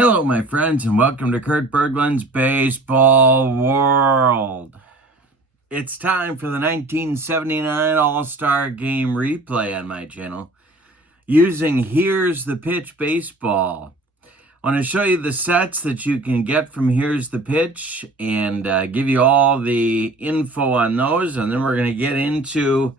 Hello, my friends, and welcome to Kurt Berglund's Baseball World. It's time for the 1979 All-Star Game replay on my channel using Here's the Pitch Baseball. I want to show you the sets that you can get from Here's the Pitch and give you all the info on those, and then we're going to get into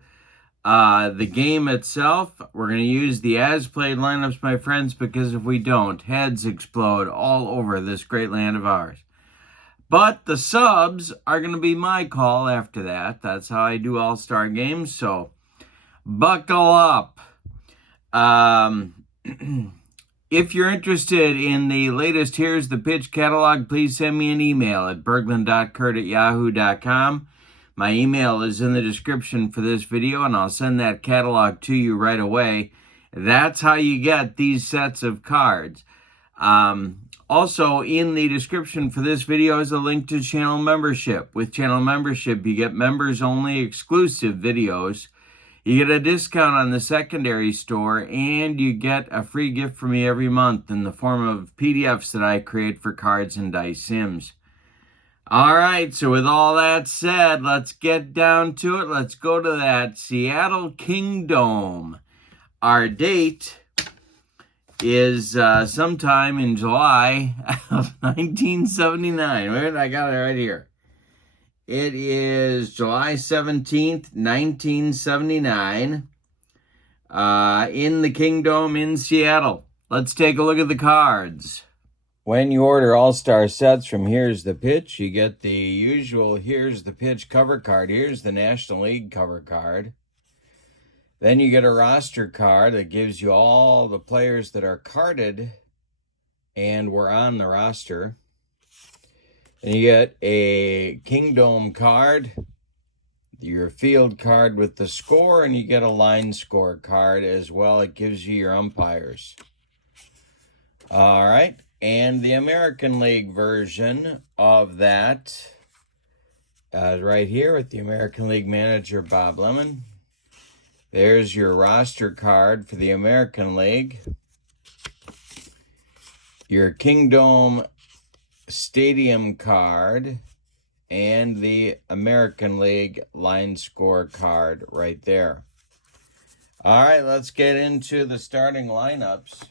the game itself. We're going to use the as-played lineups, my friends, because if we don't, heads explode all over this great land of ours. But the subs are going to be my call after that. That's how I do all-star games, so buckle up. If you're interested in the latest Here's the Pitch catalog, please send me an email at berglund.kurt@yahoo.com. My email is in the description for this video, and I'll send that catalog to you right away. That's how you get these sets of cards. Also, in the description for this video is a link to channel membership. With channel membership, you get members-only exclusive videos. You get a discount on the secondary store, and you get a free gift from me every month in the form of PDFs that I create for cards and dice sims. All right, so with all that said, let's get down to it. Let's go to that Seattle Kingdome. Our date is sometime in July of 1979. Wait, I got it right here. It is July 17th, 1979, in the Kingdome in Seattle. Let's take a look at the cards. When you order all-star sets from Here's the Pitch, you get the usual Here's the Pitch cover card. Here's the National League cover card. Then you get a roster card that gives you all the players that are carded and were on the roster. Then you get a Kingdome card, your field card with the score, and you get a line score card as well. It gives you your umpires. All right. And the American League version of that right here with the American League manager, Bob Lemon. There's your roster card for the American League. Your Kingdome Stadium card and the American League line score card right there. All right, let's get into the starting lineups.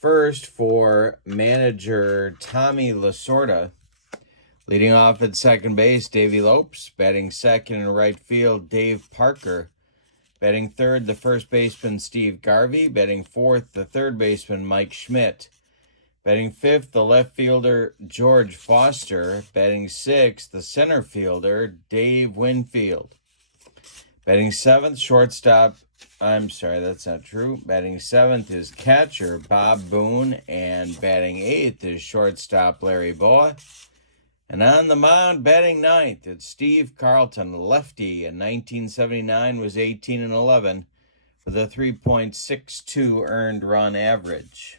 First, for manager Tommy Lasorda, leading off at second base, Davey Lopes. Batting second in right field, Dave Parker. Batting third, the first baseman, Steve Garvey. Batting fourth, the third baseman, Mike Schmidt. Batting fifth, the left fielder, George Foster. Batting sixth, the center fielder, Dave Winfield. Batting seventh, shortstop, that's not true. Batting seventh is catcher Bob Boone, and batting eighth is shortstop Larry Boa. And on the mound, batting ninth, it's Steve Carlton, lefty. In 1979 was 18-11 with a 3.62 earned run average.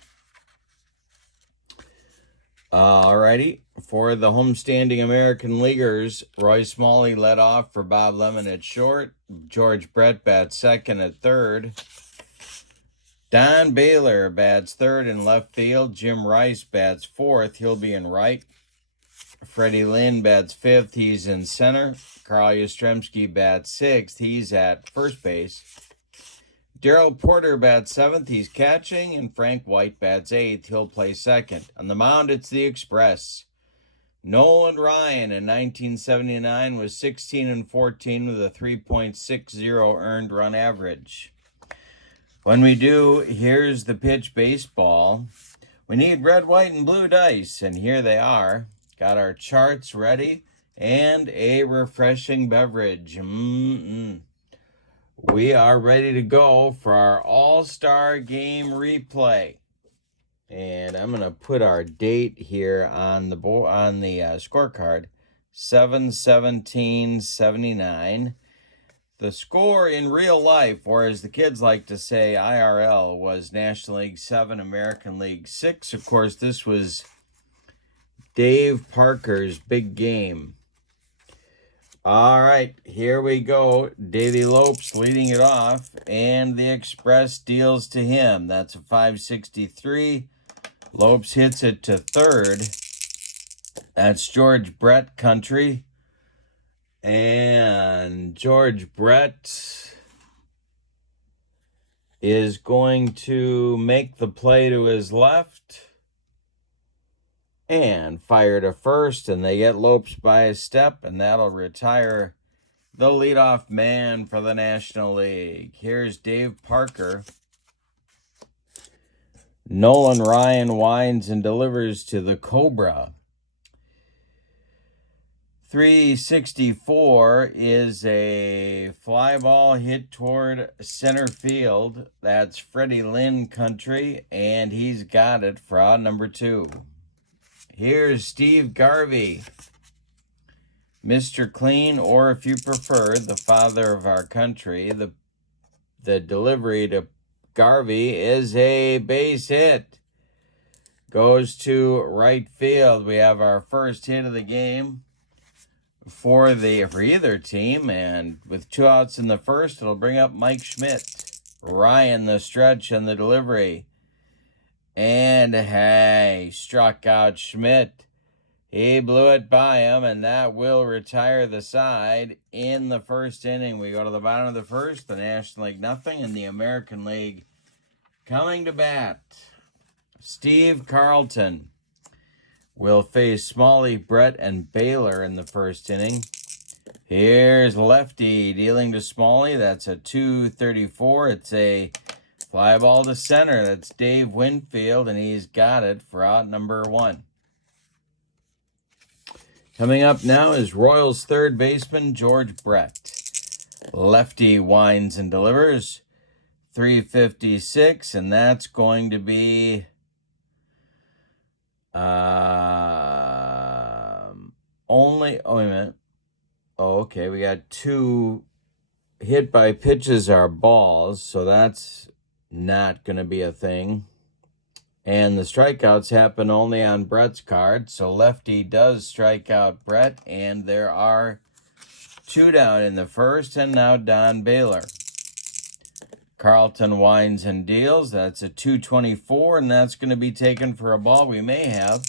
Alrighty, for the homestanding American Leaguers, Roy Smalley led off for Bob Lemon at short. George Brett bats second at third. Don Baylor bats third in left field. Jim Rice bats fourth. He'll be in right. Freddie Lynn bats fifth. He's in center. Carl Yastrzemski bats sixth. He's at first base. Darrell Porter bats seventh. He's catching. And Frank White bats eighth. He'll play second. On the mound, it's the Express. Nolan Ryan in 1979 was 16-14 with a 3.60 earned run average. When we do Here's the Pitch baseball, we need red, white, and blue dice. And here they are. Got our charts ready and a refreshing beverage. We are ready to go for our All-Star Game replay. And I'm going to put our date here on the scorecard, 7/17/79. The score in real life, or as the kids like to say, IRL, was National League 7, American League 6. Of course, this was Dave Parker's big game. All right, here we go. Davey Lopes leading it off, and the Express deals to him. That's a 563. Lopes hits it to third. That's George Brett country. And George Brett is going to make the play to his left and fire to first, and they get Lopes by a step, and that'll retire the leadoff man for the National League. Here's Dave Parker. Nolan Ryan winds and delivers to the Cobra. 364 is a fly ball hit toward center field. That's Freddie Lynn country, and he's got it for out number 2. Here's Steve Garvey. Mr. Clean, or if you prefer, the father of our country. The delivery to Garvey is a base hit. Goes to right field. We have our first hit of the game for either team, and with 2 outs in the first, it'll bring up Mike Schmidt. Ryan the stretch and the delivery. And hey, struck out Schmidt. He blew it by him, and that will retire the side in the first inning. We go to the bottom of the first, the National League nothing, and the American League coming to bat. Steve Carlton will face Smalley, Brett, and Baylor in the first inning. Here's lefty dealing to Smalley. That's a 234. It's a fly ball to center. That's Dave Winfield, and he's got it for out number 1. Coming up now is Royals third baseman George Brett. Lefty winds and delivers. 356, and that's going to be wait a minute. Oh, okay, we got 2 hit by pitches are balls, so that's not going to be a thing. And the strikeouts happen only on Brett's card, so lefty does strike out Brett, and there are 2 down in the first, and now Don Baylor. Carlton winds and deals. That's a 224, and that's going to be taken for a ball. We may have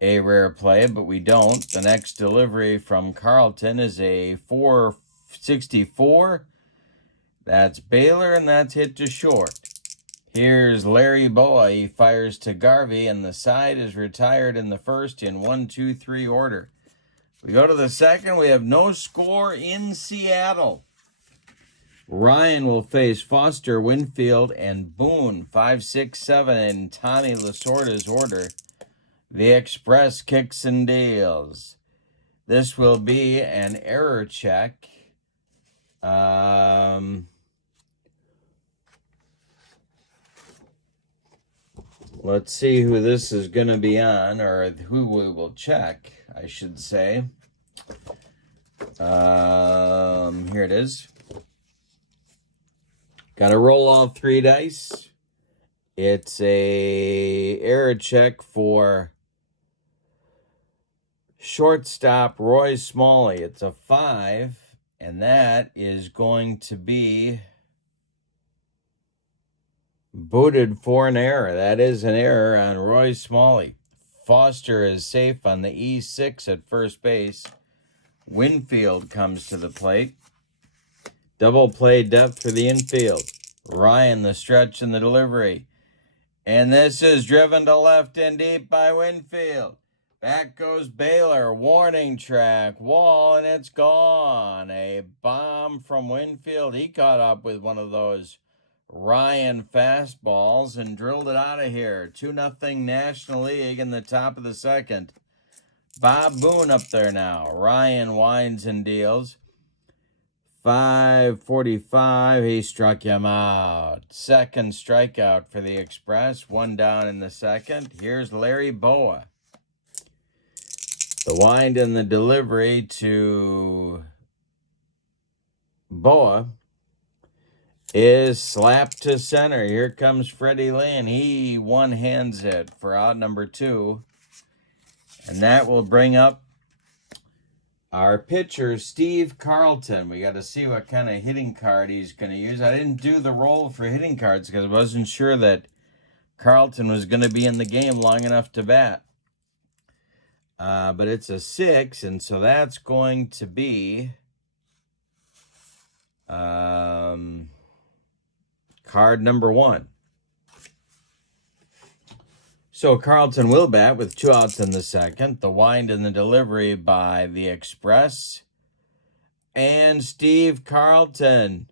a rare play, but we don't. The next delivery from Carlton is a 464. That's Baylor, and that's hit to short. Here's Larry Boa. He fires to Garvey, and the side is retired in the first in 1-2-3 order. We go to the second. We have no score in Seattle. Ryan will face Foster, Winfield, and Boone. 5, 6, 7 in Tommy Lasorda's order. The Express kicks and deals. This will be an error check. Let's see who this is going to be on, or who we will check, I should say. Here it is. Got to roll all 3 dice. It's a error check for shortstop Roy Smalley. It's a 5, and that is going to be booted for an error. That is an error on Roy Smalley. Foster is safe on the E6 at first base. Winfield comes to the plate. Double play depth for the infield. Ryan the stretch and the delivery. And this is driven to left and deep by Winfield. Back goes Baylor. Warning track. Wall, and it's gone. A bomb from Winfield. He caught up with one of those Ryan fastballs and drilled it out of here. 2-0 National League in the top of the second. Bob Boone up there now. Ryan winds and deals. 5:45. He struck him out. Second strikeout for the Express. 1 down in the second. Here's Larry Boa. The wind and the delivery to Boa is slapped to center. Here comes Freddie Lynn. He one-hands it for out number 2. And that will bring up Our pitcher, Steve Carlton. We got to see what kind of hitting card he's going to use. I didn't do the roll for hitting cards because I wasn't sure that Carlton was going to be in the game long enough to bat. But it's a 6, and so that's going to be card number 1. So Carlton will bat with 2 outs in the second. The wind and the delivery by the Express. And Steve Carlton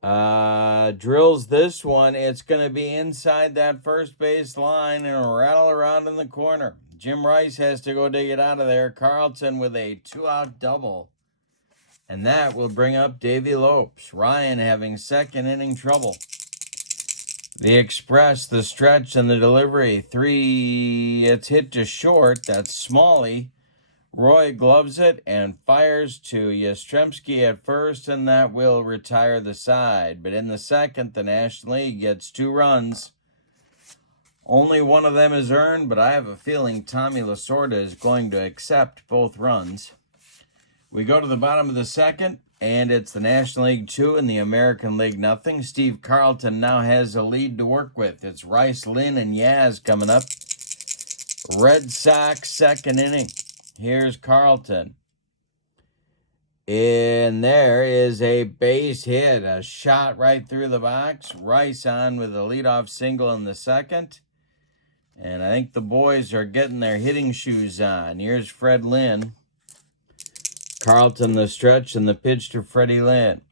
drills this one. It's going to be inside that first base line and rattle around in the corner. Jim Rice has to go dig it out of there. Carlton with a 2-out double. And that will bring up Davy Lopes. Ryan having second inning trouble. The Express, the stretch and the delivery. 3, it's hit to short. That's Smalley. Roy gloves it and fires to Yastrzemski at first, and that will retire the side. But in the second, the National League gets 2 runs. Only one of them is earned, but I have a feeling Tommy Lasorda is going to accept both runs. We go to the bottom of the second, and it's the National League 2 and the American League nothing. Steve Carlton now has a lead to work with. It's Rice, Lynn, and Yaz coming up. Red Sox second inning. Here's Carlton. And there is a base hit, a shot right through the box. Rice on with a leadoff single in the second. And I think the boys are getting their hitting shoes on. Here's Fred Lynn. Carlton the stretch and the pitch to Freddie Lynn.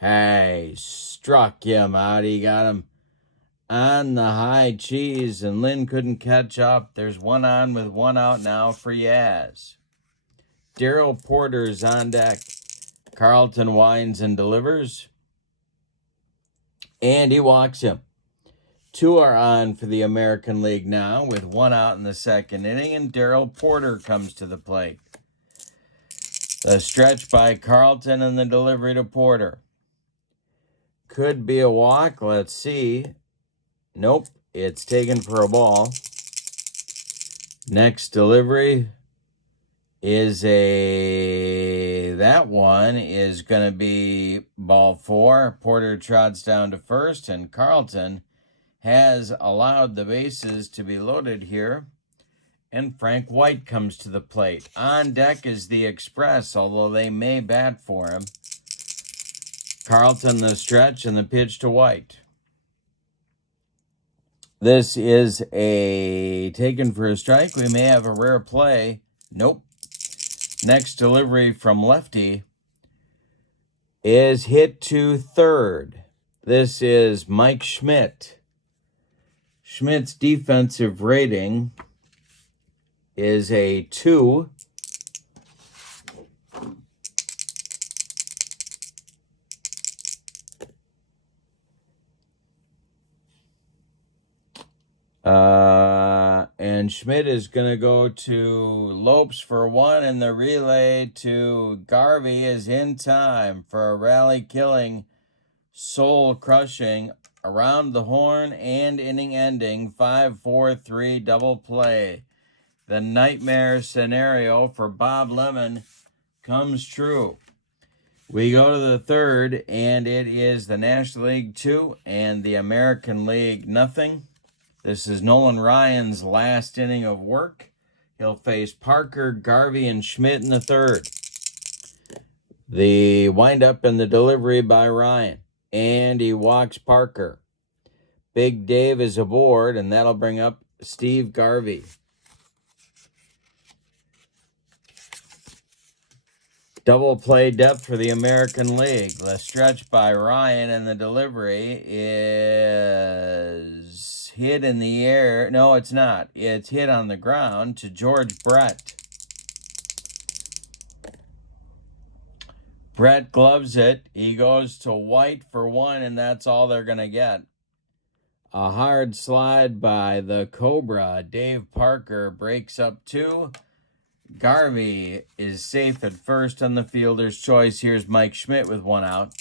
Hey, struck him out. He got him on the high cheese, and Lynn couldn't catch up. There's 1 on with 1 out now for Yaz. Daryl Porter's on deck. Carlton winds and delivers. And he walks him. 2 are on for the American League now with 1 out in the second inning, and Daryl Porter comes to the plate. The stretch by Carlton and the delivery to Porter. Could be a walk. Let's see. Nope. It's taken for a ball. Next delivery is that one is going to be ball 4. Porter trots down to first, and Carlton has allowed the bases to be loaded here. And Frank White comes to the plate. On deck is the Express, although they may bat for him. Carlton the stretch and the pitch to White. This is a taken for a strike. We may have a rare play. Nope. Next delivery from lefty is hit to third. This is Mike Schmidt. Schmidt's defensive rating is a 2. And Schmidt is going to go to Lopes for 1, and the relay to Garvey is in time for a rally-killing, soul-crushing, around the horn and inning-ending 5-4-3 double play. The nightmare scenario for Bob Lemon comes true. We go to the third, and it is the National League 2 and the American League nothing. This is Nolan Ryan's last inning of work. He'll face Parker, Garvey, and Schmidt in the third. The windup and the delivery by Ryan. And he walks Parker. Big Dave is aboard, and that'll bring up Steve Garvey. Double play depth for the American League. The stretch by Ryan, and the delivery is hit in the air. No, it's not. It's hit on the ground to George Brett. Brett gloves it. He goes to White for 1, and that's all they're going to get. A hard slide by the Cobra. Dave Parker breaks up 2. Garvey is safe at first on the fielder's choice. Here's Mike Schmidt with 1 out.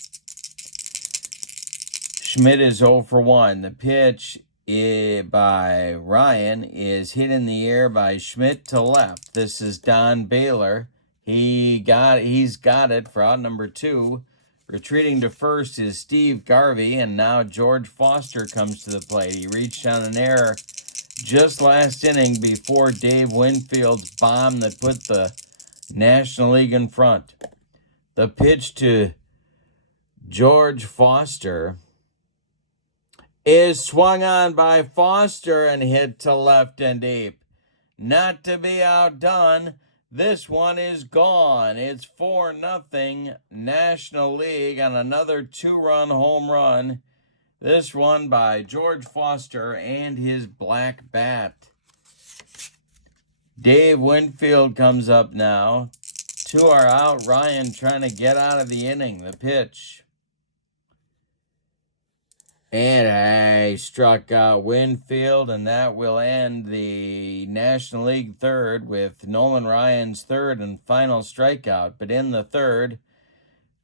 Schmidt is 0 for 1. The pitch by Ryan is hit in the air by Schmidt to left. This is Don Baylor. He's got it for out number 2. Retreating to first is Steve Garvey, and now George Foster comes to the plate. He reached on an error just last inning before Dave Winfield's bomb that put the National League in front. The pitch to George Foster is swung on by Foster and hit to left and deep. Not to be outdone, this one is gone. It's 4-0 National League on another 2-run home run. This one by George Foster and his black bat. Dave Winfield comes up now. 2 are out. Ryan trying to get out of the inning. The pitch. And I struck out Winfield, and that will end the National League third with Nolan Ryan's third and final strikeout. But in the third,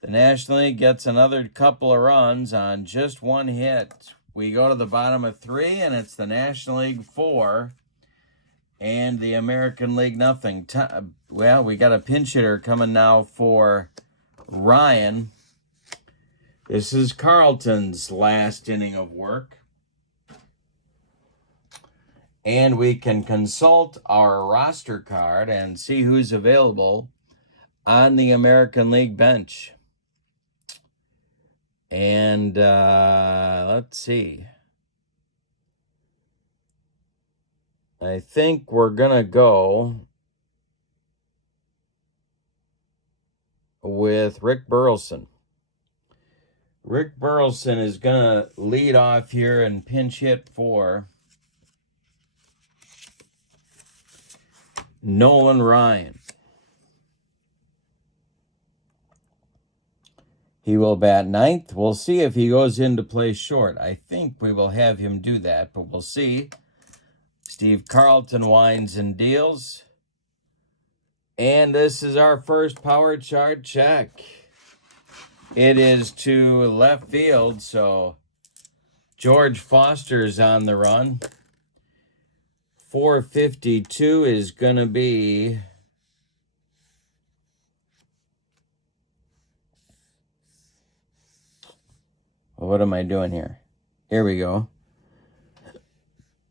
the National League gets another couple of runs on just 1 hit. We go to the bottom of 3, and it's the National League 4 and the American League nothing. Well, we got a pinch hitter coming now for Ryan. This is Carlton's last inning of work. And we can consult our roster card and see who's available on the American League bench. And let's see. I think we're going to go with Rick Burleson. Rick Burleson is going to lead off here and pinch hit for Nolan Ryan. He will bat 9th. We'll see if he goes in to play short. I think we will have him do that, but we'll see. Steve Carlton winds and deals. And this is our first power chart check. It is to left field, so George Foster's on the run. 452 is going to be what am I doing here? Here we go.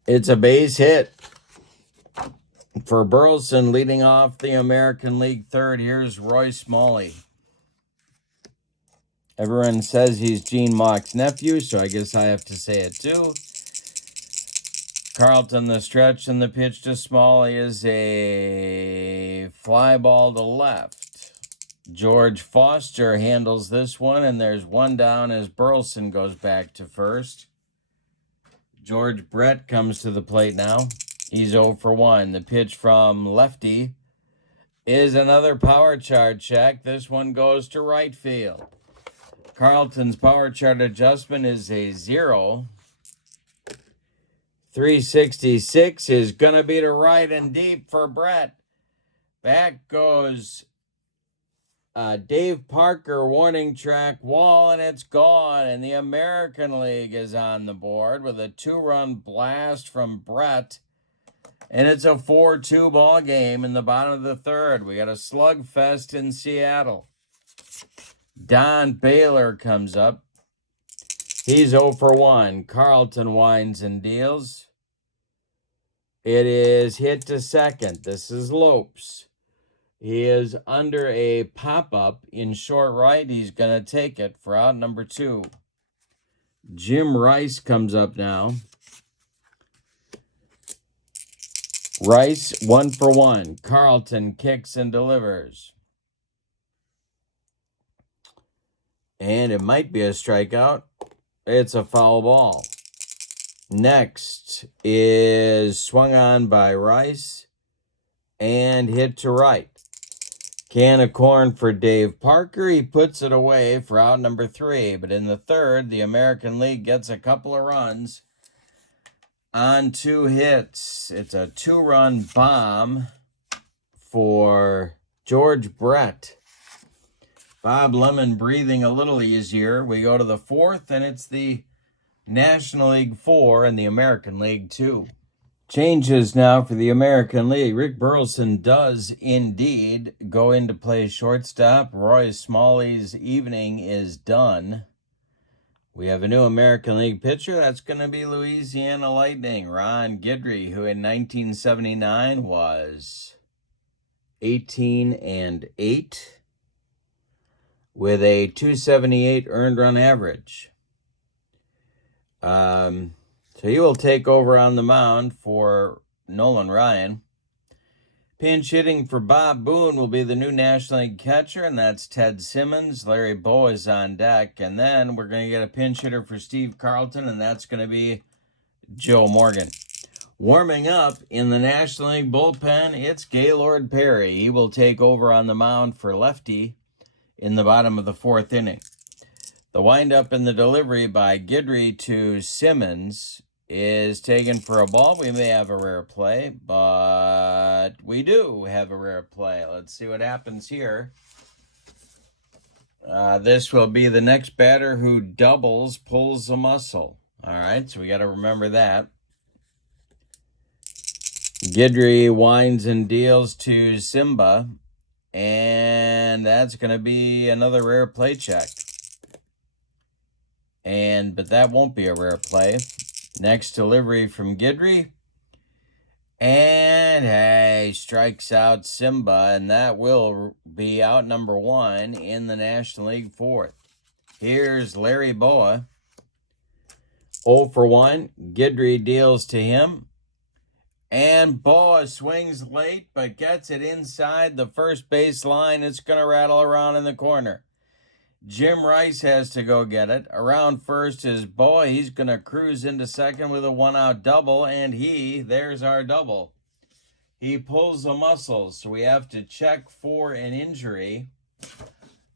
It's a base hit for Burleson leading off the American League third. Here's Roy Smalley. Everyone says he's Gene Mauch's nephew, so I guess I have to say it too. Carlton, the stretch, and the pitch to Smalley is a fly ball to left. George Foster handles this one, and there's 1 down as Burleson goes back to first. George Brett comes to the plate now. He's 0 for 1. The pitch from lefty is another power chart check. This one goes to right field. Carlton's power chart adjustment is a 0. 366 is going to be to right and deep for Brett. Back goes Dave Parker, warning track wall, and it's gone. And the American League is on the board with a 2-run blast from Brett. And it's a 4-2 ball game in the bottom of the third. We got a slugfest in Seattle. Don Baylor comes up. He's 0 for 1. Carlton winds and deals. It is hit to second. This is Lopes. He is under a pop-up in short right. He's going to take it for out number 2. Jim Rice comes up now. Rice, 1 for 1. Carlton kicks and delivers. And it might be a strikeout. It's a foul ball. Next is swung on by Rice and hit to right. Can of corn for Dave Parker. He puts it away for out number 3. But in the third, the American League gets a couple of runs on 2 hits. It's a 2-run bomb for George Brett. Bob Lemon breathing a little easier. We go to the 4th, and it's the National League 4 and the American League 2. Changes now for the American League. Rick Burleson does indeed go into play shortstop. Roy Smalley's evening is done. We have a new American League pitcher. That's going to be Louisiana Lightning, Ron Guidry, who in 1979 was 18-8 with a 278 earned run average. So he will take over on the mound for Nolan Ryan. Pinch hitting for Bob Boone will be the new National League catcher, and that's Ted Simmons. Larry Bowa is on deck. And then we're going to get a pinch hitter for Steve Carlton, and that's going to be Joe Morgan. Warming up in the National League bullpen, it's Gaylord Perry. He will take over on the mound for lefty in the bottom of the fourth inning. The windup in the delivery by Guidry to Simmons is taken for a ball. We may have a rare play, but we do have a rare play. Let's see what happens here. This will be the next batter who doubles, pulls a muscle. All right, so we got to remember that. Guidry winds and deals to Simba, and that's going to be another rare play check. But that won't be a rare play. Next delivery from Guidry. And he strikes out Simba, and that will be out number one in the National League fourth. Here's Larry Bowa. 0 for 1. Guidry deals to him. And Bowa swings late, but gets it inside the first base line. It's going to rattle around in the corner. Jim Rice has to go get it. Around first is Bowa. He's going to cruise into second with a one-out double, and there's our double. He pulls a muscle, so we have to check for an injury.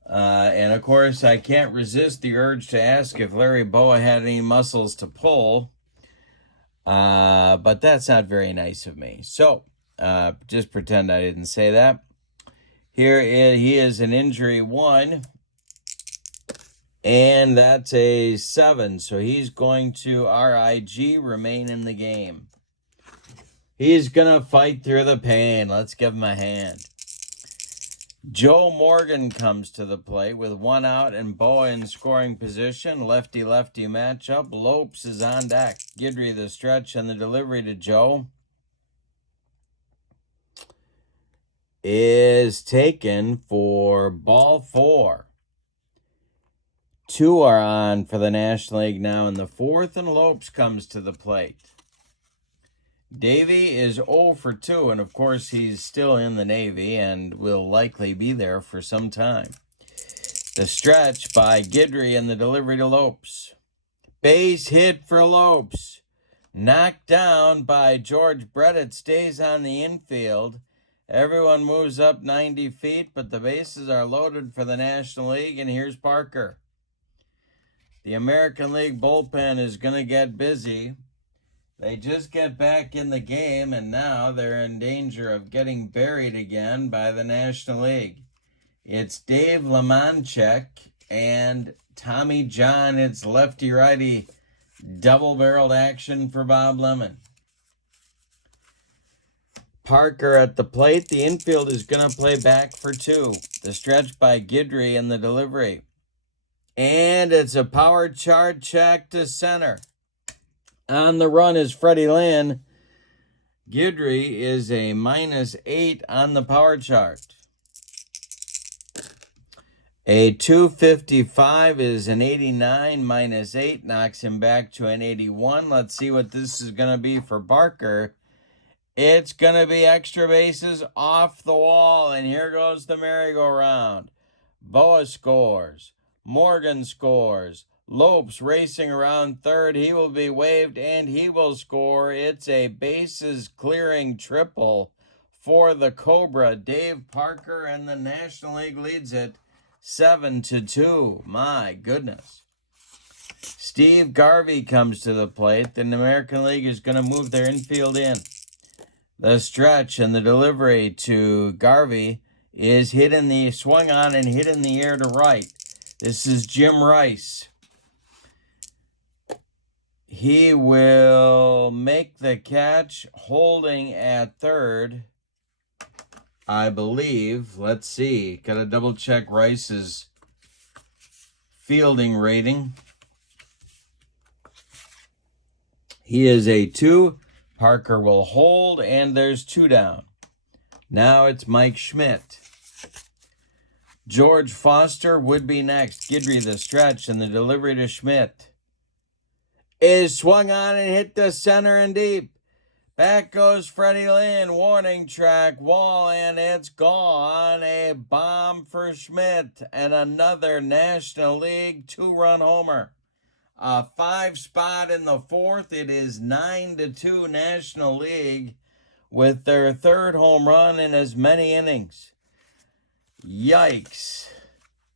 And, of course, I can't resist the urge to ask if Larry Bowa had any muscles to pull, but that's not very nice of me. So just pretend I didn't say that. He is an injury 1. And that's a 7, so he's going to RIG, remain in the game. He's going to fight through the pain. Let's give him a hand. Joe Morgan comes to the plate with 1 out and Bowa in scoring position. Lefty-lefty matchup. Lopes is on deck. Guidry the stretch and the delivery to Joe is taken for ball 4. 2 are on for the National League now in the fourth, and Lopes comes to the plate. Davey is 0 for 2, and of course he's still in the Navy and will likely be there for some time. The stretch by Guidry and the delivery to Lopes. Base hit for Lopes. Knocked down by George Brett. It stays on the infield. Everyone moves up 90 feet, but the bases are loaded for the National League, and here's Parker. The American League bullpen is going to get busy. They just get back in the game, and now they're in danger of getting buried again by the National League. It's Dave Lemanchek and Tommy John. It's lefty-righty double-barreled action for Bob Lemon. Parker at the plate. The infield is going to play back for 2. The stretch by Guidry and the delivery. And it's a power chart check to center. On the run is Freddie Lynn. Guidry is a -8 on the power chart. A 255 is an 89 -8, knocks him back to an 81. Let's see what this is going to be for Barker. It's going to be extra bases off the wall, and here goes the merry-go-round. Bowa scores. Morgan scores. Lopes racing around third. He will be waved, and he will score. It's a bases-clearing triple for the Cobra. Dave Parker, and the National League leads it 7-2. My goodness. Steve Garvey comes to the plate. The American League is going to move their infield in. The stretch and the delivery to Garvey is swung on and hit in the air to right. This is Jim Rice. He will make the catch holding at third, I believe. Let's see. Got to double check Rice's fielding rating. He is a 2. Parker will hold, and there's 2 down. Now it's Mike Schmidt. George Foster would be next. Guidry the stretch, and the delivery to Schmidt is swung on and hit the center and deep. Back goes Freddie Lynn. Warning track wall, and it's gone. A bomb for Schmidt, and another National League 2-run homer. A 5 spot in the 4th. It is 9-2 National League with their 3rd home run in as many innings. Yikes.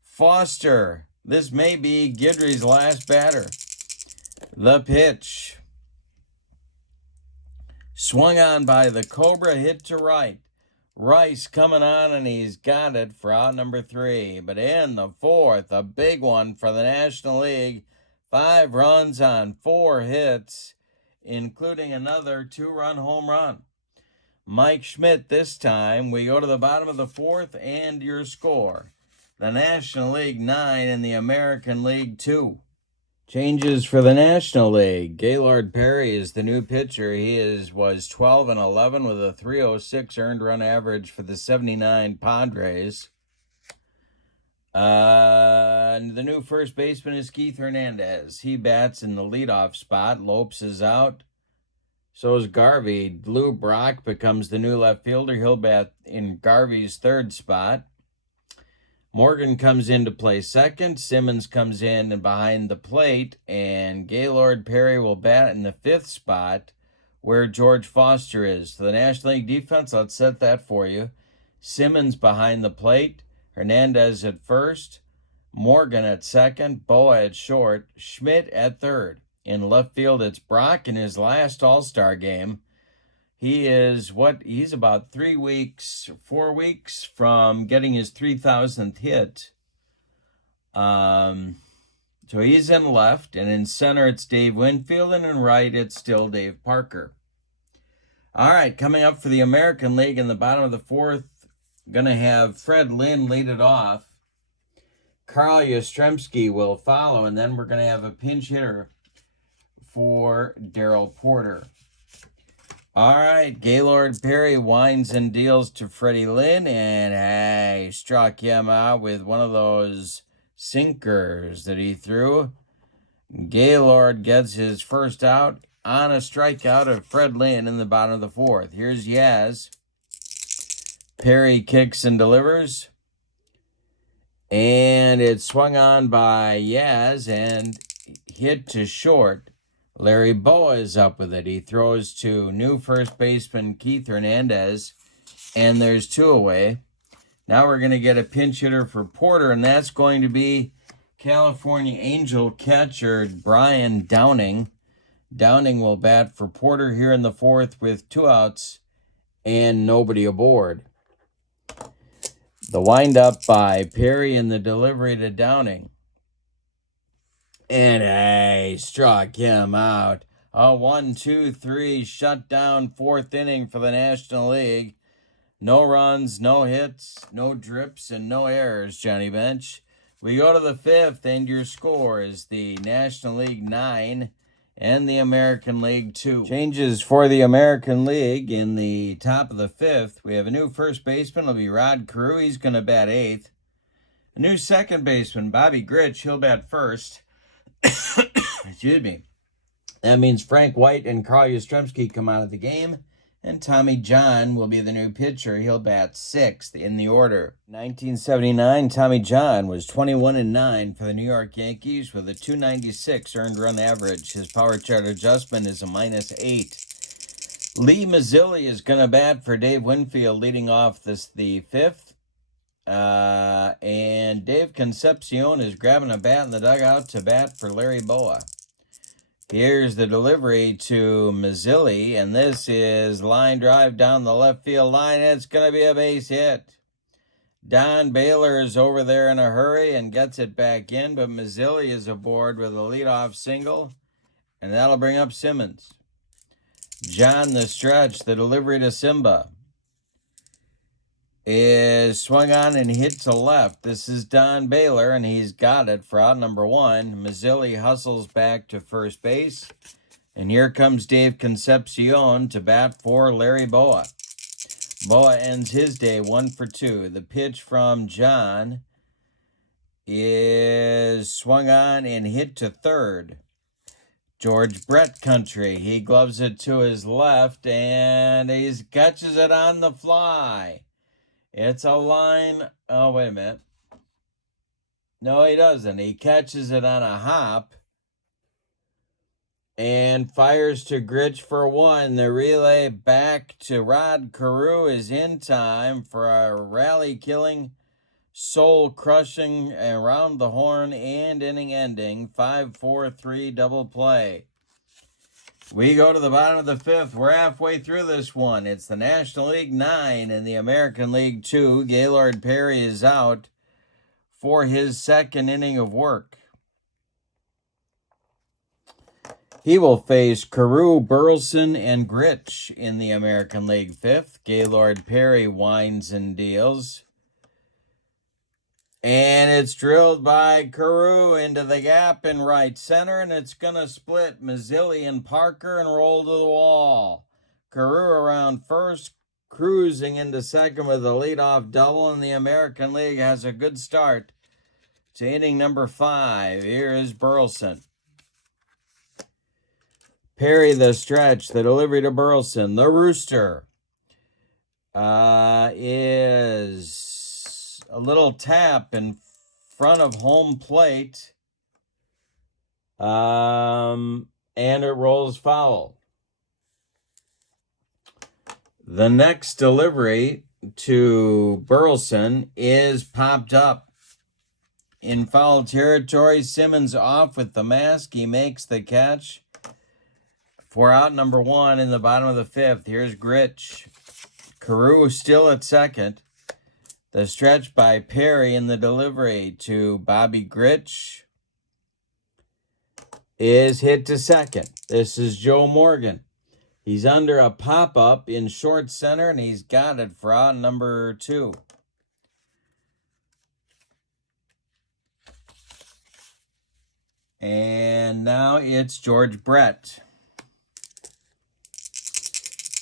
Foster. This may be Guidry's last batter. The pitch. Swung on by the Cobra, hit to right. Rice coming on, and he's got it for out number 3. But in the 4th, a big one for the National League. 5 runs on 4 hits, including another 2-run home run. Mike Schmidt this time. We go to the bottom of the 4th, and your score. The National League 9 and the American League 2. Changes for the National League. Gaylord Perry is the new pitcher. He was 12-11 with a 306 earned run average for the 79 Padres. The new first baseman is Keith Hernandez. He bats in the leadoff spot. Lopes is out. So is Garvey. Lou Brock becomes the new left fielder. He'll bat in Garvey's 3rd spot. Morgan comes in to play second. Simmons comes in and behind the plate. And Gaylord Perry will bat in the 5th spot where George Foster is. So the National League defense, let's set that for you. Simmons behind the plate. Hernandez at first, Morgan at second, Boa at short, Schmidt at third. In left field, it's Brock in his last All-Star game. He's about 4 weeks from getting his 3,000th hit. So he's in left, and in center, it's Dave Winfield, and in right, it's still Dave Parker. All right, coming up for the American League in the bottom of the 4th, going to have Fred Lynn lead it off. Carl Yastrzemski will follow, and then we're going to have a pinch hitter for Darrell Porter. All right, Gaylord Perry winds and deals to Freddie Lynn, and he struck him out with one of those sinkers that he threw. Gaylord gets his first out on a strikeout of Fred Lynn in the bottom of the 4th. Here's Yaz. Perry kicks and delivers. And it's swung on by Yaz and hit to short. Larry Boa is up with it. He throws to new first baseman Keith Hernandez. And there's 2 away. Now we're going to get a pinch hitter for Porter, and that's going to be California Angel catcher Brian Downing. Downing will bat for Porter here in the 4th with 2 outs and nobody aboard. The windup by Perry and the delivery to Downing. And he struck him out. A 1-2-3 shutdown 4th inning for the National League. No runs, no hits, no drips, and no errors, Johnny Bench. We go to the 5th, and your score is the National League 9 and the American League 2. Changes for the American League in the top of the 5th. We have a new first baseman. It'll be Rod Carew. He's going to bat 8th. A new second baseman, Bobby Gritch. He'll bat 1st. Excuse me. That means Frank White and Carl Yastrzemski come out of the game. And Tommy John will be the new pitcher. He'll bat 6th in the order. 1979, Tommy John was 21-9 for the New York Yankees with a .296 earned run average. His power chart adjustment is a -8. Lee Mazzilli is going to bat for Dave Winfield, leading off the 5th. And Dave Concepcion is grabbing a bat in the dugout to bat for Larry Boa. Here's the delivery to Mazzilli, and this is line drive down the left field line. It's going to be a base hit. Don Baylor is over there in a hurry and gets it back in, but Mazzilli is aboard with a leadoff single, and that'll bring up Simmons. John, the stretch, the delivery to Simba, is swung on and hit to left. This is Don Baylor, and he's got it for out number 1. Mazzilli hustles back to first base, and here comes Dave Concepcion to bat for Larry Boa. Boa ends his day 1 for 2. The pitch from John is swung on and hit to third. George Brett country. He gloves it to his left, and he catches it on the fly. It's a line. Oh, wait a minute. No, he doesn't. He catches it on a hop and fires to Gritch for 1. The relay back to Rod Carew is in time for a rally-killing, soul-crushing, around the horn and inning-ending 5-4-3 double play. We go to the bottom of the 5th. We're halfway through this one. It's the National League 9 and the American League 2. Gaylord Perry is out for his second inning of work. He will face Carew, Burleson, and Gritch in the American League 5th. Gaylord Perry winds and deals. And it's drilled by Carew into the gap in right center, and it's going to split Mazzilli and Parker and roll to the wall. Carew around first, cruising into second with a leadoff double, and the American League has a good start to inning number 5. Here is Burleson. Perry, the stretch, the delivery to Burleson. The Rooster is a little tap in front of home plate, and it rolls foul. The next delivery to Burleson is popped up in foul territory. Simmons off with the mask. He makes the catch for out number 1 in the bottom of the 5th. Here's Gritch. Carew still at second. The stretch by Perry in the delivery to Bobby Gritch is hit to second. This is Joe Morgan. He's under a pop-up in short center, and he's got it for out number 2. And now it's George Brett.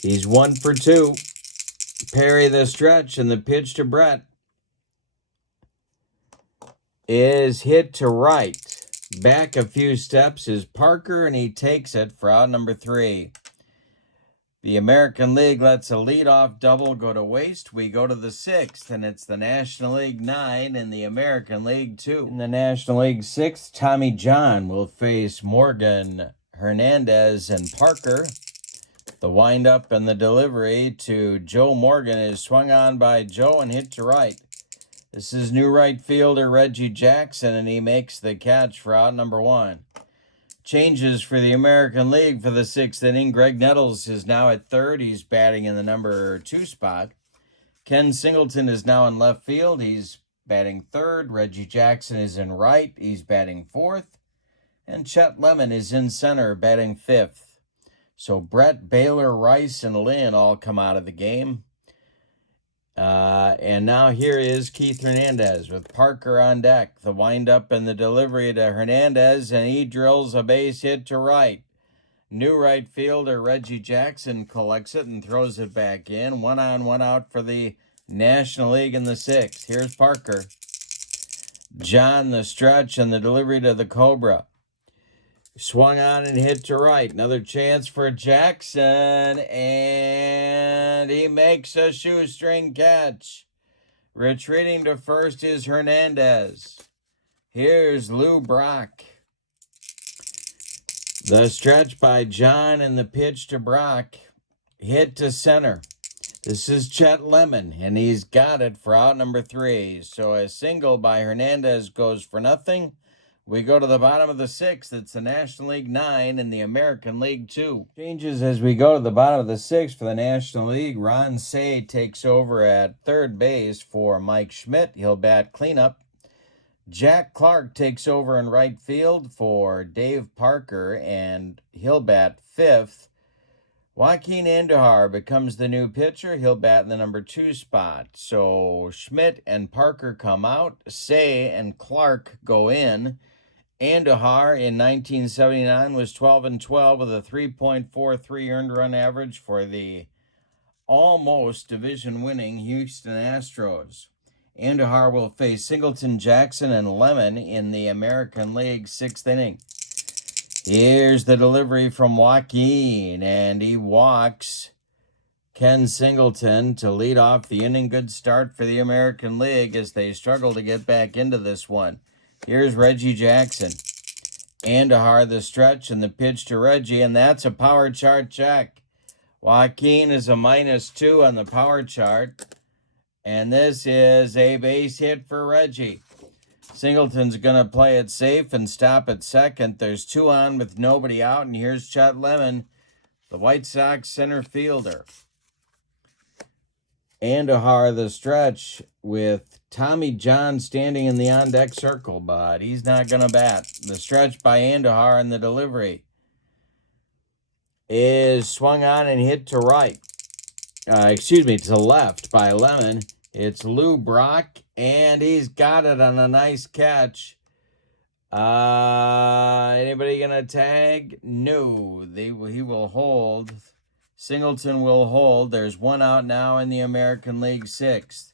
He's 1 for 2. Perry the stretch, and the pitch to Brett is hit to right. Back a few steps is Parker, and he takes it for out number 3. The American League lets a leadoff double go to waste. We go to the 6th, and it's the National League 9 and the American League 2. In the National League 6, Tommy John will face Morgan, Hernandez, and Parker. The windup and the delivery to Joe Morgan is swung on by Joe and hit to right. This is new right fielder Reggie Jackson, and he makes the catch for out number 1. Changes for the American League for the 6th inning. Greg Nettles is now at third. He's batting in the number 2 spot. Ken Singleton is now in left field. He's batting third. Reggie Jackson is in right. He's batting fourth. And Chet Lemon is in center, batting 5th. So Brett, Baylor, Rice, and Lynn all come out of the game. And now here is Keith Hernandez with Parker on deck. The windup and the delivery to Hernandez, and he drills a base hit to right. New right fielder Reggie Jackson collects it and throws it back in. 1 on, 1 out for the National League in the 6th. Here's Parker. John the stretch and the delivery to the Cobra. Swung on and hit to right. Another chance for Jackson, and he makes a shoestring catch. Retreating to first is Hernandez. Here's Lou Brock. The stretch by John and the pitch to Brock. Hit to center. This is Chet Lemon, and he's got it for out number 3. So a single by Hernandez goes for nothing. We go to the bottom of the 6th. It's the National League 9 and the American League 2. Changes as we go to the bottom of the 6th for the National League. Ron Say takes over at third base for Mike Schmidt. He'll bat cleanup. Jack Clark takes over in right field for Dave Parker, and he'll bat fifth. Joaquin Andujar becomes the new pitcher. He'll bat in the number 2 spot. So Schmidt and Parker come out. Say and Clark go in. Andujar in 1979 was 12-12 with a 3.43 earned run average for the almost division-winning Houston Astros. Andujar will face Singleton, Jackson, and Lemon in the American League 6th inning. Here's the delivery from Joaquin, and he walks Ken Singleton to lead off the inning. Good start for the American League as they struggle to get back into this one. Here's Reggie Jackson. Andujar the stretch and the pitch to Reggie, and that's a power chart check. Joaquin is a -2 on the power chart, and this is a base hit for Reggie. Singleton's going to play it safe and stop at second. There's 2 on with nobody out, and here's Chet Lemon, the White Sox center fielder. Andujar the stretch with Tommy John standing in the on-deck circle, but he's not going to bat. The stretch by Andujar and the delivery is swung on and hit to right. To left by Lemon. It's Lou Brock, and he's got it on a nice catch. Anybody going to tag? No. He will hold. Singleton will hold. There's 1 out now in the American League 6th.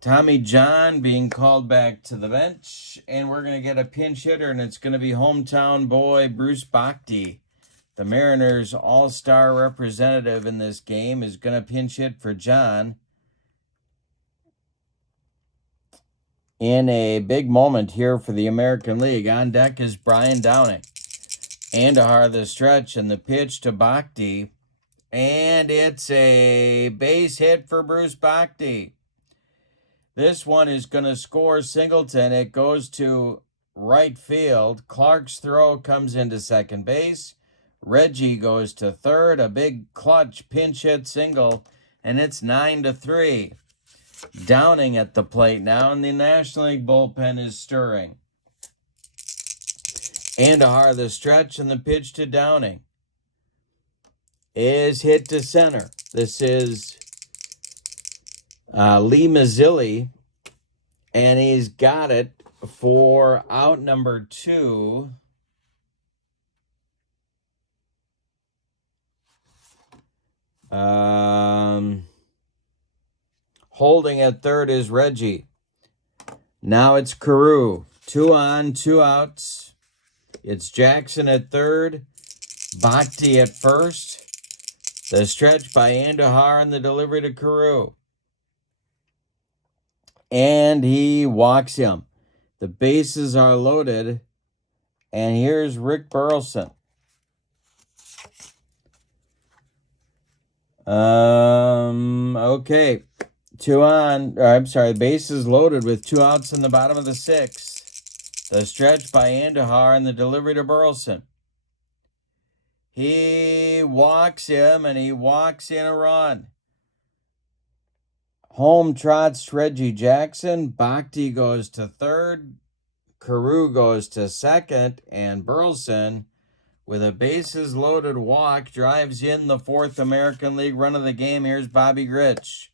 Tommy John being called back to the bench, and we're going to get a pinch hitter, and it's going to be hometown boy Bruce Bhakti. The Mariners' all-star representative in this game is going to pinch hit for John. In a big moment here for the American League. On deck is Brian Downing. Andujar the stretch and the pitch to Bhakti. And it's a base hit for Bruce Bhakti. This one is going to score Singleton. It goes to right field. Clark's throw comes into second base. Reggie goes to third. A big clutch pinch hit single. And it's 9-3. Downing at the plate now, and the National League bullpen is stirring. Andujar the stretch and the pitch to Downing is hit to center. This is Lee Mazzilli, and he's got it for out number 2. Holding at third is Reggie. Now it's Carew. 2 on, 2 outs. It's Jackson at third. Bhakti at first. The stretch by Andujar and the delivery to Carew. And he walks him. The bases are loaded. And here's Rick Burleson. Okay. 2 on, bases loaded with 2 outs in the bottom of the 6th. The stretch by Andujar and the delivery to Burleson. He walks him, and he walks in a run. Home trots Reggie Jackson. Bhakti goes to third. Carew goes to second, and Burleson, with a bases loaded walk, drives in the 4th American League run of the game. Here's Bobby Grich.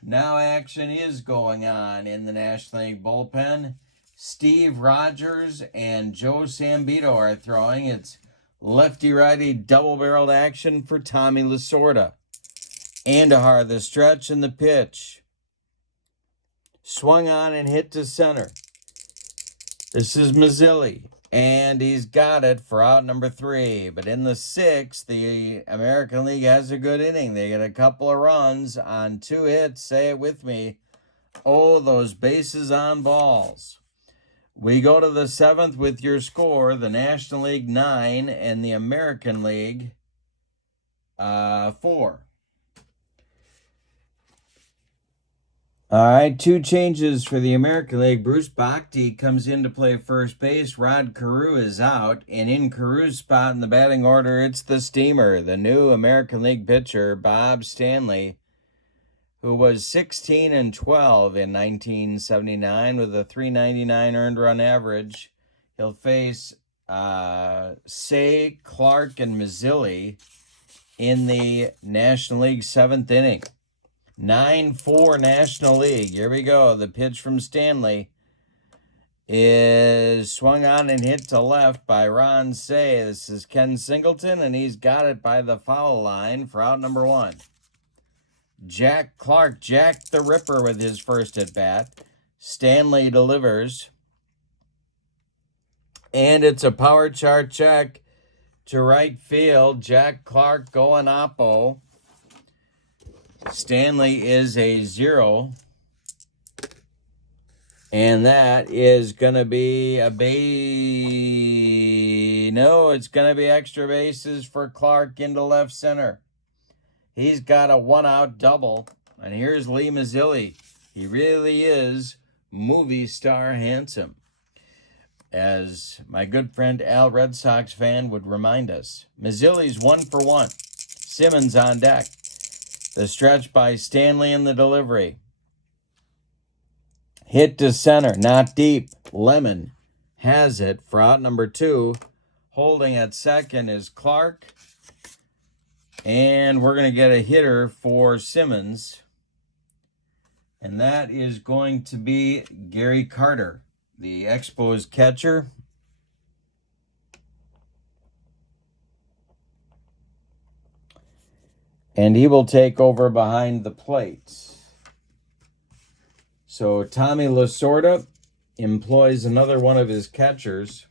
Now action is going on in the National League bullpen. Steve Rogers and Joe Sambito are throwing. It's lefty-righty double-barreled action for Tommy Lasorda. Andujar the stretch and the pitch. Swung on and hit to center. This is Mazzilli, and he's got it for out number 3. But in the 6th, the American League has a good inning. They get a couple of runs on 2 hits. Say it with me. Oh, those bases on balls. We go to the 7th with your score. The National League 9 and the American League 4. All right, 2 changes for the American League. Bruce Bhakti comes in to play first base. Rod Carew is out. And in Carew's spot in the batting order, it's the Steamer, the new American League pitcher, Bob Stanley. who was 16 and 12 in 1979 with a 399 earned run average. He'll face Say, Clark, and Mazzilli in the National League 7th inning. 9-4 National League. Here we go. The pitch from Stanley is swung on and hit to left by Ron Say. This is Ken Singleton, and he's got it by the foul line for out number 1. Jack Clark, Jack the Ripper, with his first at bat. Stanley delivers. And it's a power chart check to right field. Jack Clark going oppo. Stanley is a 0. And that is going to be a base. No, it's going to be extra bases for Clark into left center. He's got a 1-out double. And here's Lee Mazzilli. He really is movie star handsome, as my good friend Al, Red Sox fan, would remind us. Mazzilli's 1 for 1. Simmons on deck. The stretch by Stanley in the delivery. Hit to center, not deep. Lemon has it for out number 2. Holding at second is Clark. And we're going to get a hitter for Simmons. And that is going to be Gary Carter, the Expos catcher. And he will take over behind the plate. So Tommy Lasorda employs another one of his catchers.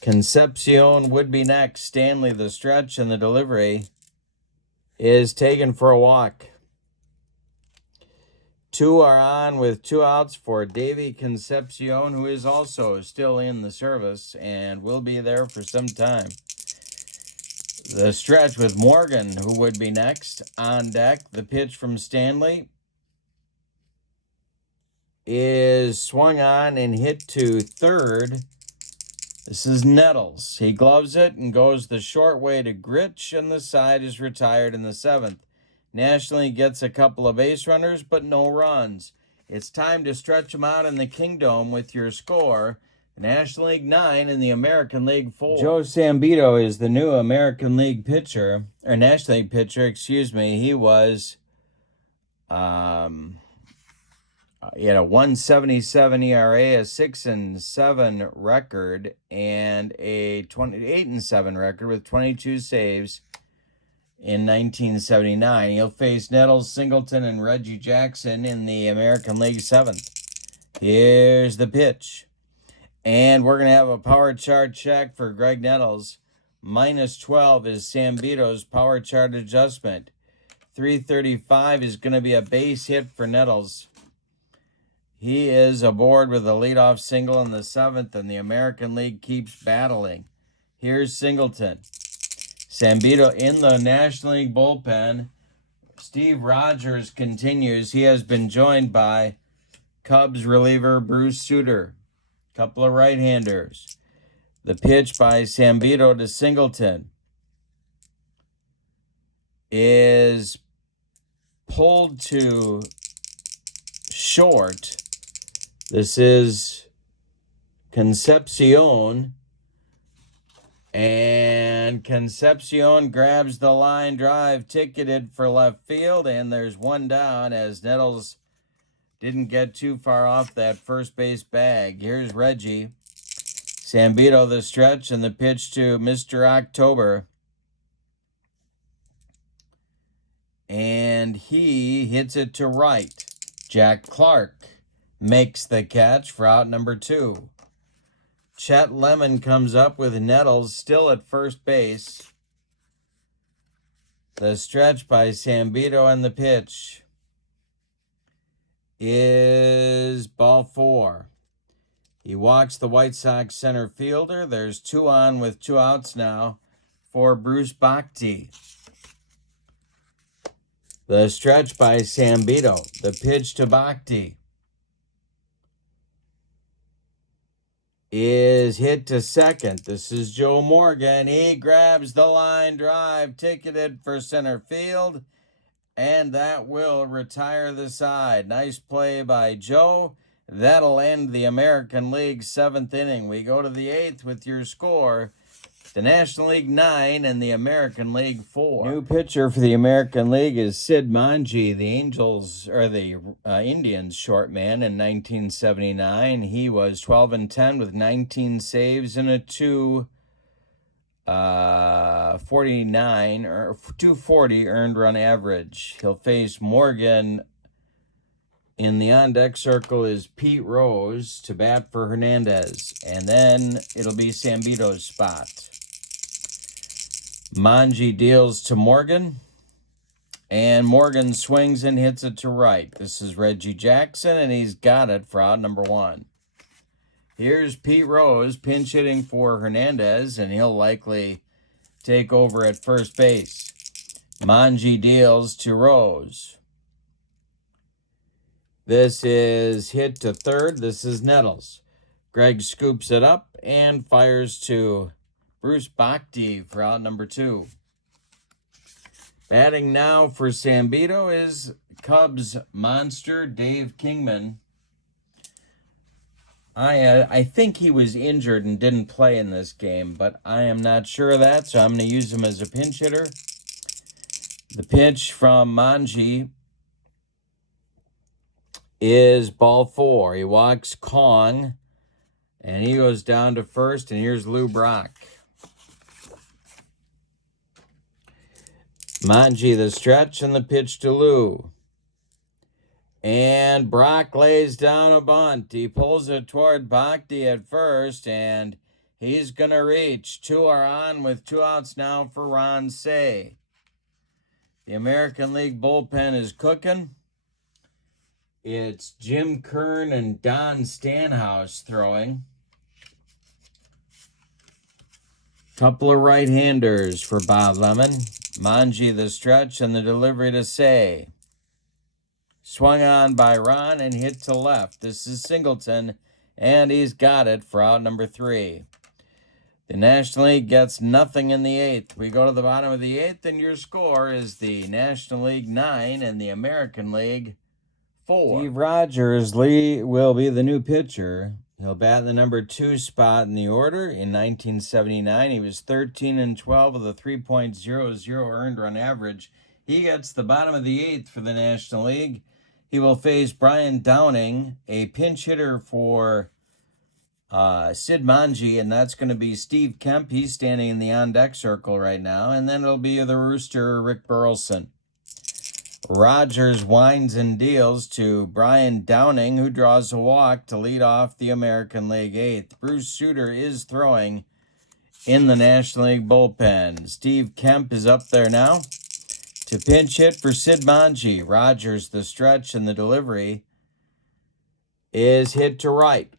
Concepcion would be next. Stanley, the stretch, and the delivery is taken for a walk. 2 are on with 2 outs for Davy Concepcion, who is also still in the service and will be there for some time. The stretch with Morgan, who would be next, on deck. The pitch from Stanley is swung on and hit to third. This is Nettles. He gloves it and goes the short way to Gritch, and the side is retired in the 7th. National League gets a couple of base runners, but no runs. It's time to stretch them out in the Kingdome with your score. The National League 9 and the American League 4. Joe Sambito is the new American League pitcher, or National League pitcher, excuse me. He was, he had a 1.77 ERA, a 6-7 record, and a 8-7 record with 22 saves in 1979. He'll face Nettles, Singleton, and Reggie Jackson in the American League 7th. Here's the pitch. And we're going to have a power chart check for Greg Nettles. -12 is Sambito's power chart adjustment. 335 is going to be a base hit for Nettles. He is aboard with a leadoff single in the 7th, and the American League keeps battling. Here's Singleton. Sambito in the National League bullpen. Steve Rogers continues. He has been joined by Cubs reliever Bruce Sutter. Couple of right-handers. The pitch by Sambito to Singleton is pulled to short. This is Concepcion. And Concepcion grabs the line drive, ticketed for left field, and there's one down as Nettles didn't get too far off that first base bag. Here's Reggie. Sambito the stretch and the pitch to Mr. October. And he hits it to right. Jack Clark makes the catch for out number 2. Chet Lemon comes up with Nettles still at first base. The stretch by Sambito and the pitch is ball 4. He walks the White Sox center fielder. There's 2 on with 2 outs now for Bruce Bhakti. The stretch by Sambito. The pitch to Bhakti is hit to second. This is Joe Morgan. He grabs the line drive, ticketed for center field, and that will retire the side. Nice play by Joe. That'll end the American League 7th inning. We go to the 8th with your score. The National League 9 and the American League 4. New pitcher for the American League is Sid Manji, the Angels or the Indians short man in 1979. He was 12-10 with 19 saves and a 240 earned run average. He'll face Morgan. In the on-deck circle is Pete Rose to bat for Hernandez. And then it'll be Sambito's spot. Manji deals to Morgan. And Morgan swings and hits it to right. This is Reggie Jackson, and he's got it for out number 1. Here's Pete Rose pinch hitting for Hernandez, and he'll likely take over at first base. Manji deals to Rose. This is hit to third. This is Nettles. Greg scoops it up and fires to Bruce Bhakti for out number 2. Batting now for Sambito is Cubs monster Dave Kingman. I think he was injured and didn't play in this game, but I am not sure of that, so I'm going to use him as a pinch hitter. The pitch from Manji is ball 4. He walks Kong, and he goes down to first, and here's Lou Brock. Manji the stretch and the pitch to Lou. And Brock lays down a bunt. He pulls it toward Bhakti at first, and he's going to reach. 2 are on with 2 outs now for Ron Say. The American League bullpen is cooking. It's Jim Kern and Don Stanhouse throwing. Couple of right-handers for Bob Lemon. Manji the stretch and the delivery to Say. Swung on by Ron and hit to left. This is Singleton, and he's got it for out number 3. The National League gets nothing in the 8th. We go to the bottom of the 8th, and your score is the National League 9 and the American League 4. Steve Rogers will be the new pitcher. He'll bat in the number 2 spot in the order. In 1979, he was 13-12 with a 3.00 earned run average. He gets the bottom of the 8th for the National League. He will face Brian Downing, a pinch hitter for Sid Manji, and that's going to be Steve Kemp. He's standing in the on-deck circle right now. And then it'll be the Rooster, Rick Burleson. Rogers winds and deals to Brian Downing, who draws a walk to lead off the American League 8th. Bruce Sutter is throwing in the National League bullpen. Steve Kemp is up there now to pinch hit for Sid Manji. Rogers the stretch, and the delivery is hit to right.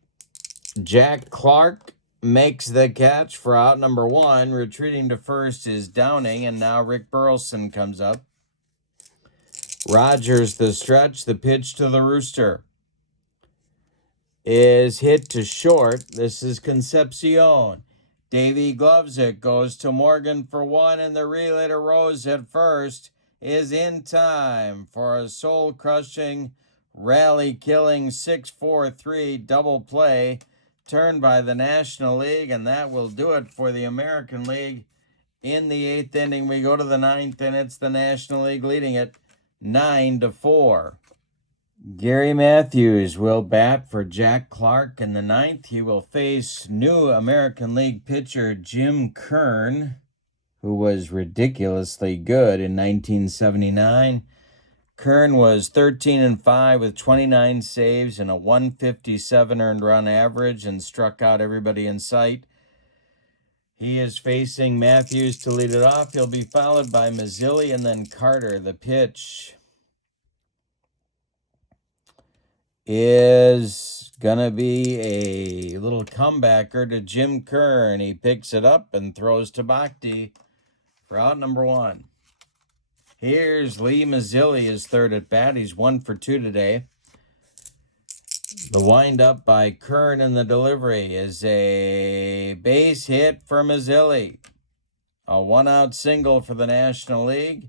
Jack Clark makes the catch for out number 1. Retreating to first is Downing, and now Rick Burleson comes up. Rogers the stretch, the pitch to the Rooster is hit to short. This is Concepcion. Davey gloves it, goes to Morgan for 1, and the relay to Rose at first is in time for a soul-crushing, rally-killing 6-4-3 double play turned by the National League, and that will do it for the American League. In the 8th inning, we go to the 9th, and it's the National League leading it 9-4. Gary Matthews will bat for Jack Clark in the 9th. He will face new American League pitcher Jim Kern, who was ridiculously good in 1979. Kern was 13-5 with 29 saves and a 157 earned run average and struck out everybody in sight. He is facing Matthews to lead it off. He'll be followed by Mazzilli and then Carter. The pitch is going to be a little comebacker to Jim Kern. He picks it up and throws to Bhakti for out number 1. Here's Lee Mazzilli, his third at bat. He's 1 for 2 today. The windup by Kern and the delivery is a base hit for Mazzilli. A 1-out single for the National League.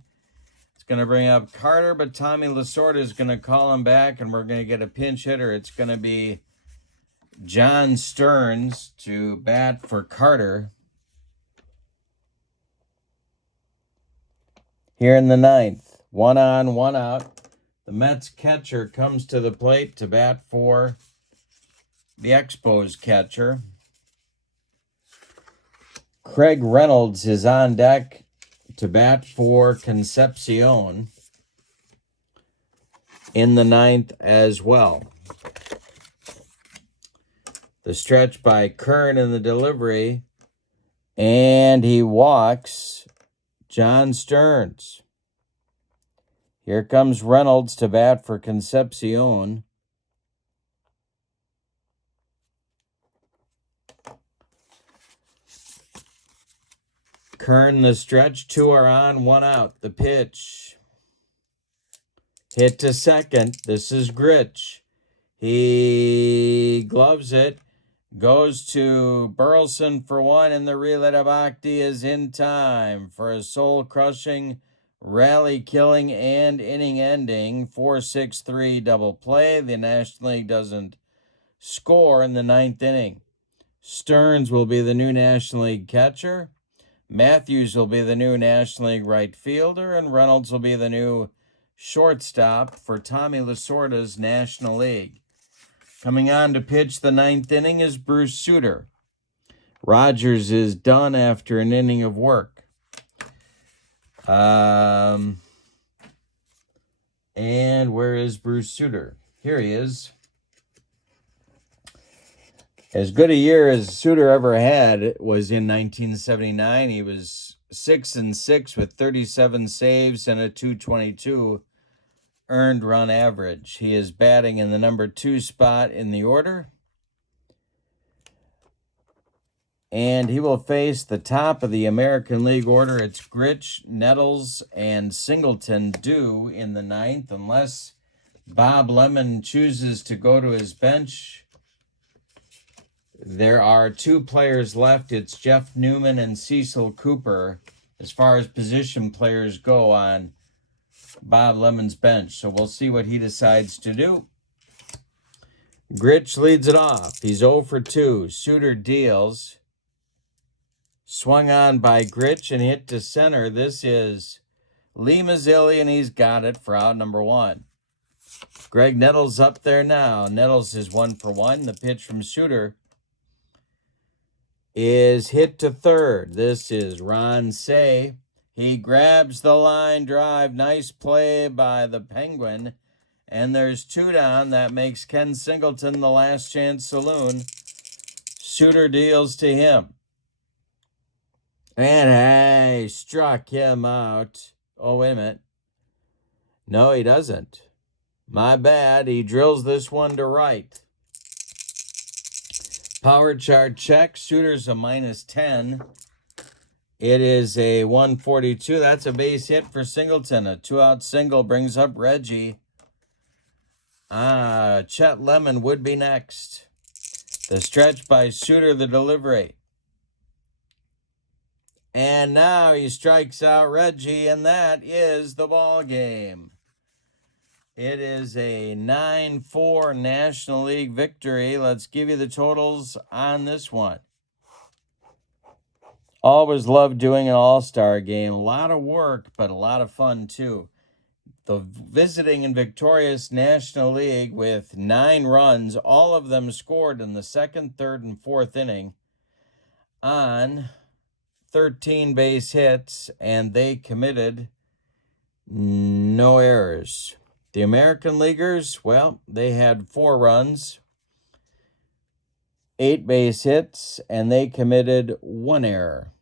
It's going to bring up Carter, but Tommy Lasorda is going to call him back, and we're going to get a pinch hitter. It's going to be John Stearns to bat for Carter. Here in the ninth, 1 on, 1 out. The Mets catcher comes to the plate to bat for the Expos catcher. Craig Reynolds is on deck to bat for Concepcion in the ninth as well. The stretch by Kern in the delivery, and he walks John Stearns. Here comes Reynolds to bat for Concepcion. Kern the stretch, 2 are on, 1 out. The pitch. Hit to second. This is Gritch. He gloves it. Goes to Burleson for 1, and the relay to Bhakti is in time for a soul-crushing, rally-killing, and inning-ending 4-6-3 double play. The National League doesn't score in the 9th inning. Stearns will be the new National League catcher. Matthews will be the new National League right fielder, and Reynolds will be the new shortstop for Tommy Lasorda's National League. Coming on to pitch the 9th inning is Bruce Sutter. Rogers is done after an inning of work. And where is Bruce Sutter? Here he is. As good a year as Sutter ever had was in 1979. He was 6-6 with 37 saves and a .222 earned run average. He is batting in the number 2 spot in the order. And he will face the top of the American League order. It's Gritch, Nettles, and Singleton due in the 9th, unless Bob Lemon chooses to go to his bench. There are 2 players left. It's Jeff Newman and Cecil Cooper as far as position players go on Bob Lemon's bench. So we'll see what he decides to do. Gritch leads it off. He's 0 for 2. Sutter deals. Swung on by Gritch and hit to center. This is Lee Mazzilli, and he's got it for out number 1. Greg Nettles up there now. Nettles is 1 for 1. The pitch from Sutter is hit to third. This is Ron Say. He grabs the line drive. Nice play by the Penguin. And there's 2 down. That makes Ken Singleton the last chance saloon. Sutter deals to him. And hey, struck him out. Oh, wait a minute. No, he doesn't. My bad. He drills this one to right. Power chart check. Sutter's a -10. It is a 142. That's a base hit for Singleton. A 2-out single brings up Reggie. Chet Lemon would be next. The stretch by Sutter, the delivery. And now he strikes out Reggie, and that is the ball game. It is a 9-4 National League victory. Let's give you the totals on this one. Always love doing an all-star game. A lot of work, but a lot of fun, too. The visiting and victorious National League with 9 runs, all of them scored in the 2nd, 3rd, and 4th inning on 13 base hits, and they committed no errors. The American Leaguers, well, they had 4 runs, 8 base hits, and they committed 1 error.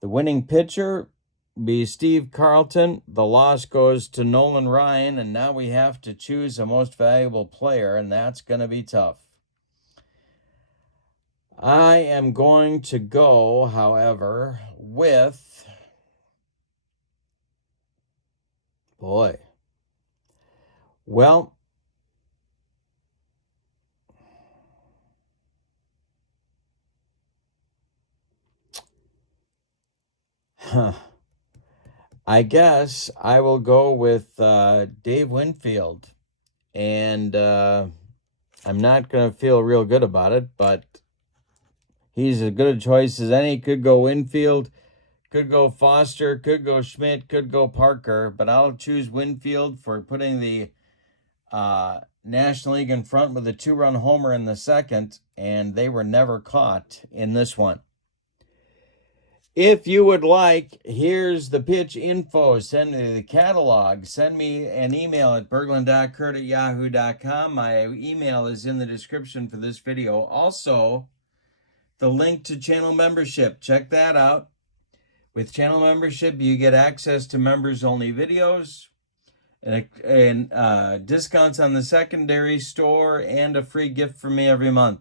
The winning pitcher be Steve Carlton. The loss goes to Nolan Ryan, and now we have to choose a most valuable player, and that's going to be tough. I am going to go, however, with... Boy. Well, I guess I will go with Dave Winfield. And I'm not going to feel real good about it, but he's as good a choice as any. Could go Winfield, could go Foster, could go Schmidt, could go Parker, but I'll choose Winfield for putting the National League in front with a 2-run homer in the second, and they were never caught in this one. If you would like, here's the pitch info. Send me the catalog. Send me an email at berglund.kurt@yahoo.com. My email is in the description for this video. Also, the link to channel membership. Check that out. With channel membership, you get access to members-only videos, and discounts on the secondary store, and a free gift from me every month.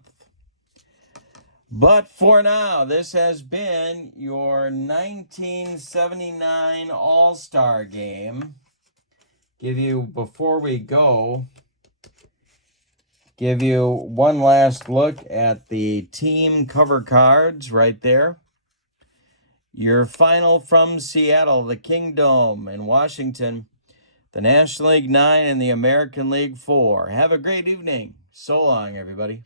But for now, this has been your 1979 All-Star Game. Before we go, give you one last look at the team cover cards right there. Your final from Seattle, the Kingdom, and Washington, the National League 9 and the American League 4. Have a great evening. So long, everybody.